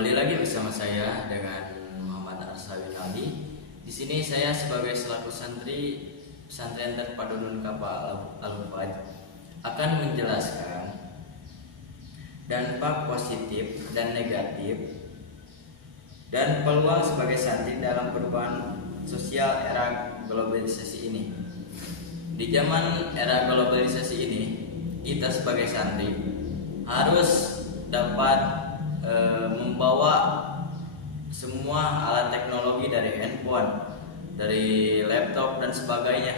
Kembali lagi bersama saya dengan Muhammad Arsawi Aldi. Di sini saya sebagai selaku santri pesantren Terpadu Nun Kapal Al-Hufadz akan menjelaskan dampak positif dan negatif dan peluang sebagai santri dalam perubahan sosial era globalisasi ini. Di zaman era globalisasi ini, kita sebagai santri harus dapat membawa semua alat teknologi dari handphone, dari laptop dan sebagainya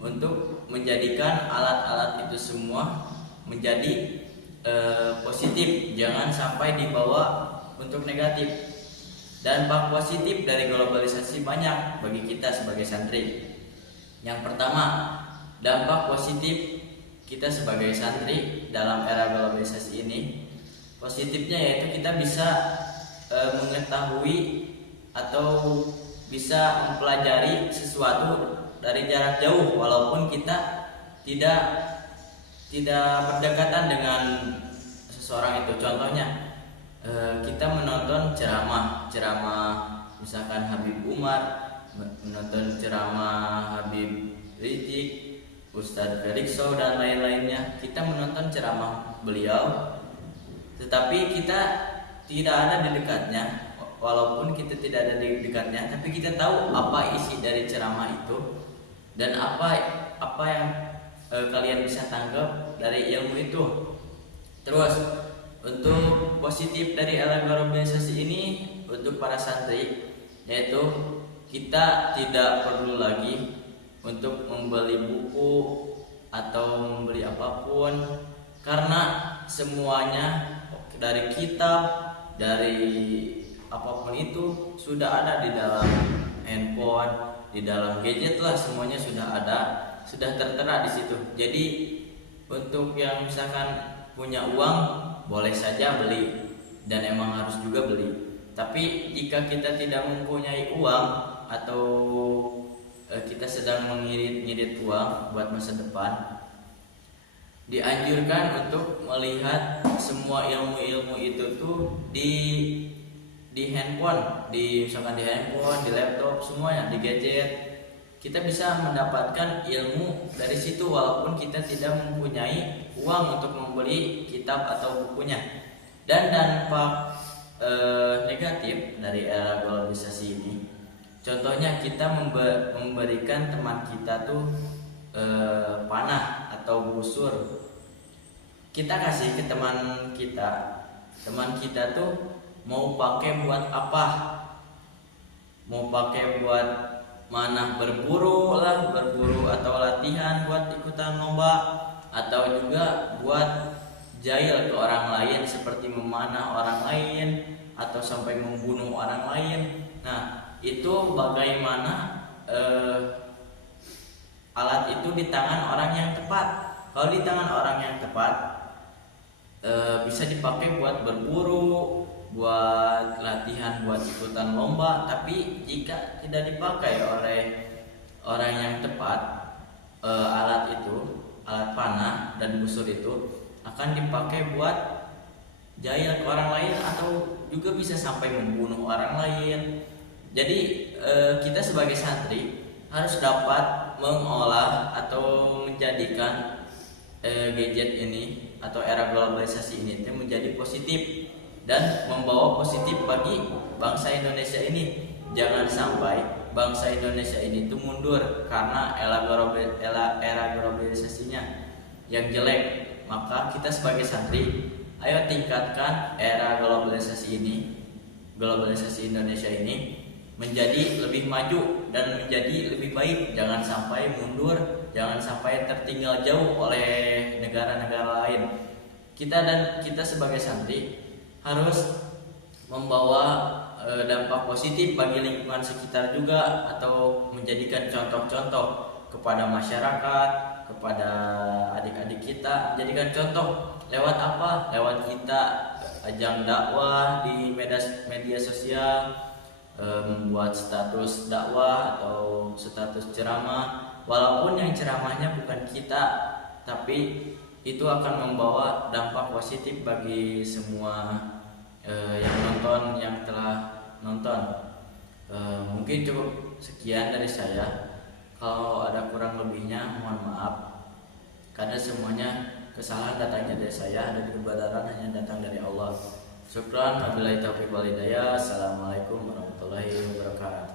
untuk menjadikan alat-alat itu semua menjadi positif, jangan sampai dibawa untuk negatif. Dampak positif dari globalisasi banyak bagi kita sebagai santri. Yang pertama, dampak positif kita sebagai santri dalam era globalisasi ini, positifnya yaitu kita bisa mengetahui atau bisa mempelajari sesuatu dari jarak jauh walaupun kita tidak berdekatan dengan seseorang itu. Contohnya kita menonton ceramah misalkan Habib Umar, menonton ceramah Habib Rizik, Ustadz Felix Shaw dan lain-lainnya. Kita menonton ceramah beliau, tetapi kita tidak ada di dekatnya. Walaupun kita tidak ada di dekatnya, tapi kita tahu apa isi dari ceramah itu dan apa yang kalian bisa tangkap dari ilmu itu. Terus untuk positif dari era globalisasi ini untuk para santri, yaitu kita tidak perlu lagi untuk membeli buku atau membeli apapun, karena semuanya dari kitab, dari apapun itu sudah ada di dalam handphone, di dalam gadget lah, semuanya sudah ada, sudah tertera di situ. Jadi untuk yang misalkan punya uang boleh saja beli dan emang harus juga beli. Tapi jika kita tidak mempunyai uang atau kita sedang mengirit-ngirit uang buat masa depan, dianjurkan untuk melihat semua ilmu-ilmu itu tuh di handphone, misalkan di handphone, di laptop, semuanya, di gadget. Kita bisa mendapatkan ilmu dari situ walaupun kita tidak mempunyai uang untuk membeli kitab atau bukunya. Dan dampak negatif dari era globalisasi ini, contohnya kita memberikan teman kita tuh panah atau busur. Kita kasih ke teman kita tuh mau pakai buat apa? Mau pakai buat mana? Berburu atau latihan buat ikutan lomba, atau juga buat jahil ke orang lain seperti memanah orang lain atau sampai membunuh orang lain. Nah, itu bagaimana alat itu di tangan orang yang tepat. Kalau di tangan orang yang tepat, bisa dipakai buat berburu, buat latihan, buat ikutan lomba. Tapi jika tidak dipakai oleh orang yang tepat, alat panah dan busur itu akan dipakai buat jahil ke orang lain atau juga bisa sampai membunuh orang lain. Jadi kita sebagai santri harus dapat mengolah atau menjadikan gadget ini atau era globalisasi ini menjadi positif dan membawa positif bagi bangsa Indonesia ini. Jangan sampai bangsa Indonesia ini tuh mundur karena era globalisasinya yang jelek. Maka kita sebagai santri, ayo tingkatkan era globalisasi Indonesia ini menjadi lebih maju dan menjadi lebih baik. Jangan sampai mundur, jangan sampai tertinggal jauh oleh negara-negara lain. Kita sebagai santri harus membawa dampak positif bagi lingkungan sekitar juga, atau menjadikan contoh-contoh kepada masyarakat, kepada adik-adik kita. Jadikan contoh lewat apa? Lewat kita ajang dakwah di media sosial, membuat status dakwah atau status ceramah, walaupun yang ceramahnya bukan kita, tapi itu akan membawa dampak positif bagi semua yang nonton, yang telah nonton. Mungkin cukup sekian dari saya. Kalau ada kurang lebihnya mohon maaf, karena semuanya kesalahan datangnya dari saya dan kebenaran hanya datang dari Allah. Syukran, wabillahi taufiq wal hidayah. Assalamualaikum warahmatullahi wabarakatuh.